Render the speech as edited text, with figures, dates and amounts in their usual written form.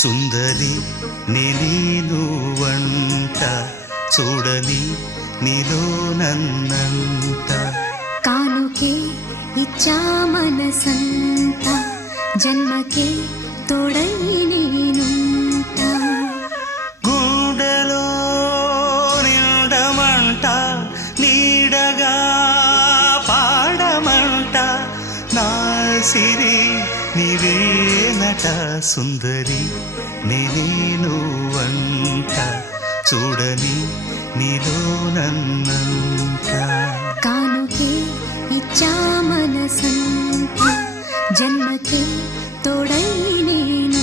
సుందరి నేను వంట చూడని నీలో నన్నంట కానుకే ఇచ్చా మనసంత జన్మకే తోడై నేనుంటా గుండెలో నిండమంట నీడగా పాడమంట నా సిరి నీవేనట సుందరి నేను వంట చూడని నీలో నన్నంట కానుకే ఇచ్చా మనసంత జన్మకే తోడై నేను